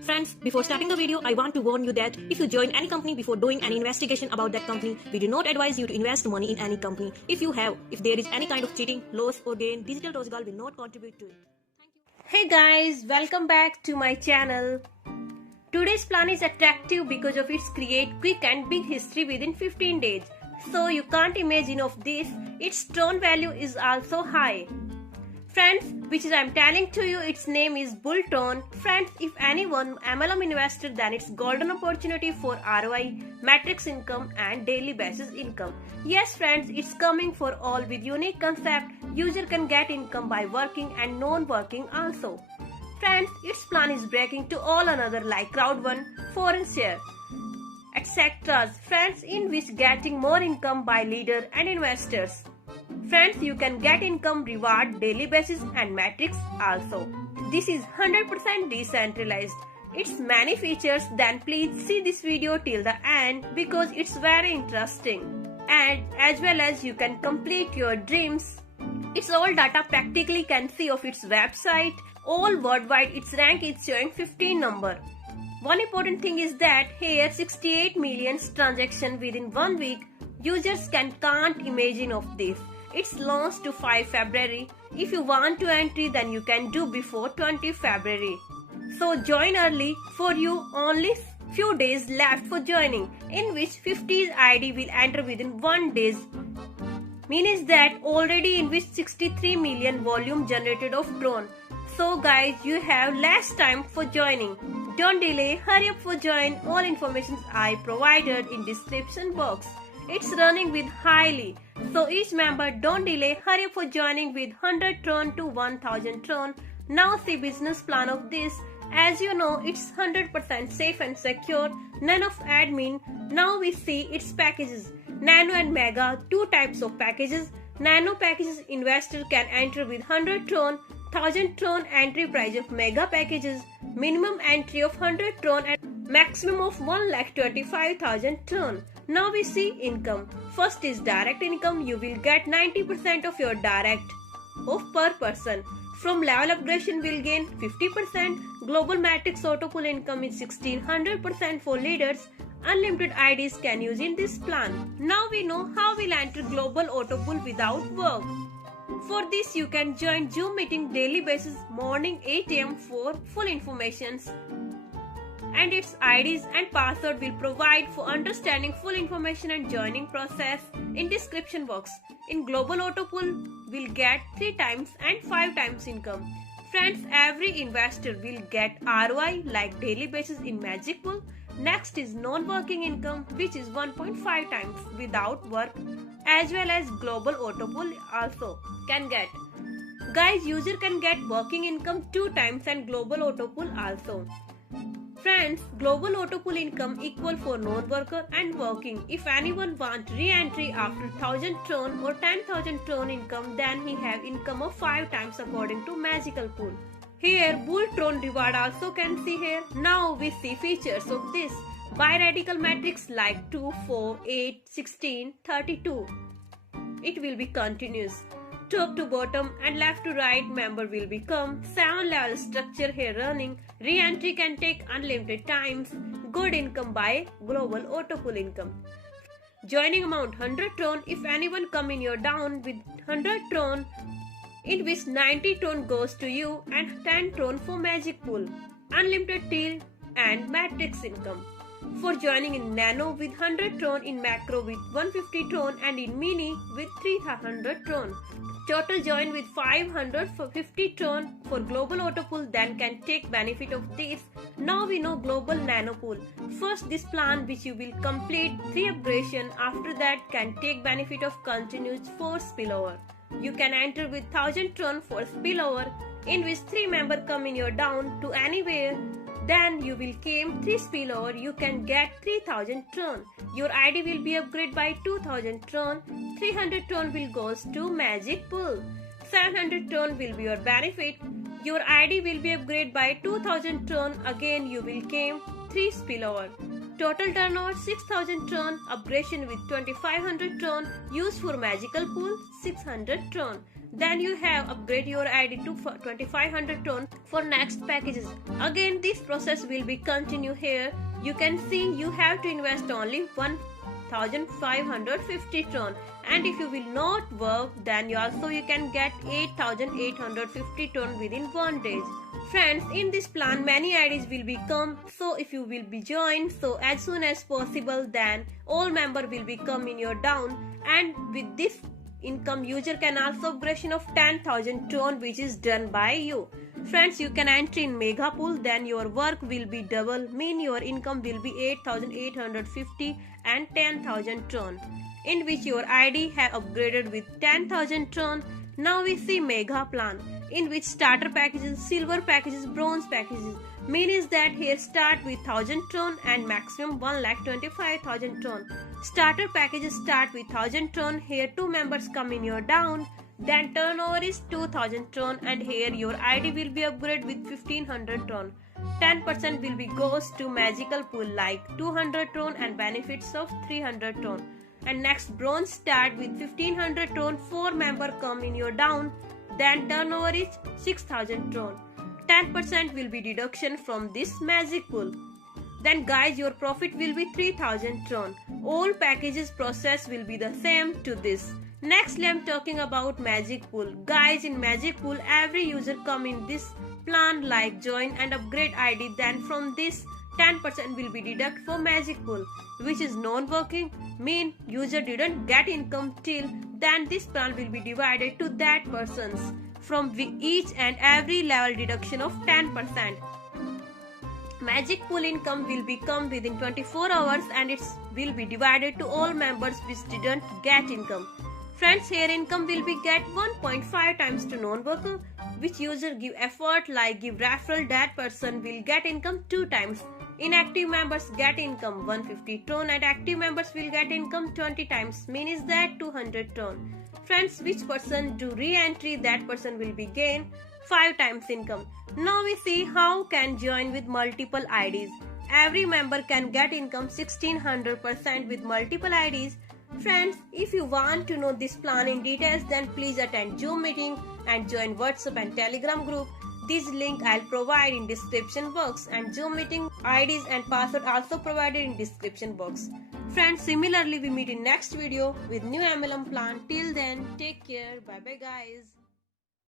Friends, before starting the video, I want to warn you that if you join any company before doing any investigation about that company, we do not advise you to invest money in any company. If there is any kind of cheating, loss or gain, Digital Rozgar will not contribute to it. Thank you. Hey guys, welcome back to my channel. Today's plan is attractive because of its create quick and big history within 15 days. So you can't imagine of this, its tron value is also high. Friends, which is I'm telling to you, its name is Bulltron. Friends, if anyone MLM investor, then it's golden opportunity for ROI, matrix income and daily basis income. Yes friends, it's coming for all with unique concept. User can get income by working and non-working also. Friends, its plan is breaking to all another like Crowd1, foreign share, etc. Friends, in which getting more income by leader and investors. Friends, you can get income, reward, daily basis and matrix also. This is 100% decentralized. It's many features, then please see this video till the end because it's very interesting. And as well as you can complete your dreams. It's all data practically can see of its website. All worldwide its rank is showing 15 number. One important thing is that here 68 million transactions within 1 week. Users can't imagine of this. It's launched to 5 February. If you want to entry, then you can do before 20 February. So join early, for you only few days left for joining, in which 50's ID will enter within 1 day. Means that already in which 63 million volume generated of drone. So guys, you have less time for joining. Don't delay, hurry up for join. All information I provided in description box. It's running with highly. So each member don't delay, hurry up for joining with 100 tron to 1000 tron. Now see business plan of this. As you know, it's 100% safe and secure. None of admin. Now we see its packages. Nano and Mega, two types of packages. Nano packages investor can enter with 100 tron, 1000 tron entry price of Mega packages. Minimum entry of 100 tron and maximum of 1,25,000 tron. Now we see income. First is direct income. You will get 90% of your direct of per person. From level upgradation will gain 50%. Global matrix auto pull income is 1600% for leaders. Unlimited IDs can use in this plan. Now we know how we'll enter global auto pull without work. For this you can join Zoom meeting daily basis morning 8 AM for full informations. And its IDs and password will provide for understanding full information and joining process in description box. In global auto pool will get 3 times and 5 times income. Friends, every investor will get ROI like daily basis in Magic Pool. Next is non-working income, which is 1.5 times without work, as well as global auto pool also can get. Guys, user can get working income 2 times and global auto pool also. Friends, global auto pool income equal for non-worker and working. If anyone want re-entry after 1000 tron or 10,000 tron income, then he have income of 5 times according to magical pool. Here, Bulltron reward also can see here. Now we see features of this. By radical matrix like 2, 4, 8, 16, 32. It will be continuous. Top to bottom and left to right member will become 7 level structure here running. Re-entry can take unlimited times. Good income by global auto pull income. Joining amount 100 tron. If anyone come in your down with 100 tron, in which 90 tron goes to you and 10 tron for magic pool. Unlimited till and matrix income. For joining in nano with 100 tron, in macro with 150 tron and in mini with 300 tron. Total join with 550 tron for global auto pool, then can take benefit of this. Now we know global nano pool. First this plan which you will complete 3 upgradation, after that can take benefit of continuous 4 spillover. You can enter with 1000 tron for spillover, in which 3 member come in your down to anywhere. Then you will claim 3 spillover, you can get 3000 tron. Your ID will be upgraded by 2000 tron. 300 tron will goes to magic pool. 700 tron will be your benefit. Your ID will be upgraded by 2000 tron. Again you will claim 3 spillover. Total turnover 6000 tron. Upgradation with 2500 tron. Used for magical pool 600 tron. Then you have upgrade your ID to 2500 tron for next packages. Again, this process will be continue here. You can see you have to invest only 1550 tron, and if you will not work, then you can get 8850 tron within 1 day. Friends, in this plan many IDs will become, so if you will be joined so as soon as possible, then all member will become in your down, and with this income user can also upgradation of 10,000 tron, which is done by you. Friends, you can enter in mega pool, then your work will be double, mean your income will be 8850 and 10,000 tron, in which your ID have upgraded with 10,000 tron. Now we see mega plan, in which starter packages, silver packages, bronze packages. Mean is that here start with 1000 tron and maximum 1,25,000 tron. Starter packages start with 1000 tron. Here 2 members come in your down. Then turnover is 2000 tron, and here your ID will be upgraded with 1500 tron. 10% will be goes to magical pool like 200 tron and benefits of 300 tron. And next bronze start with 1500 tron. 4 member come in your down. Then turnover is 6000 tron. 10% will be deduction from this magic pool. Then guys, your profit will be 3000 tron. All packages process will be the same to this. Nextly, I'm talking about magic pool. Guys, in magic pool every user come in this plan like join and upgrade ID. Then from this 10% will be deduct for magic pool, which is non-working, mean user didn't get income till then. This plan will be divided to that persons from each and every level deduction of 10%. Magic pool income will become within 24 hours, and it will be divided to all members which didn't get income. Friends, here income will be get 1.5 times to non-worker, which user give effort like give referral, that person will get income 2 times. Inactive members get income 150 tron, and active members will get income 20 times, mean is that 200 tron. Friends, which person do re-entry, that person will be gain 5 times income. Now we see how can join with multiple IDs. Every member can get income 1600% with multiple IDs. Friends, if you want to know this plan in details, then please attend Zoom meeting and join WhatsApp and Telegram group. This link I'll provide in description box, and Zoom meeting IDs and password also provided in description box. Friends, similarly we meet in next video with new MLM plan. Till then, take care. Bye bye guys.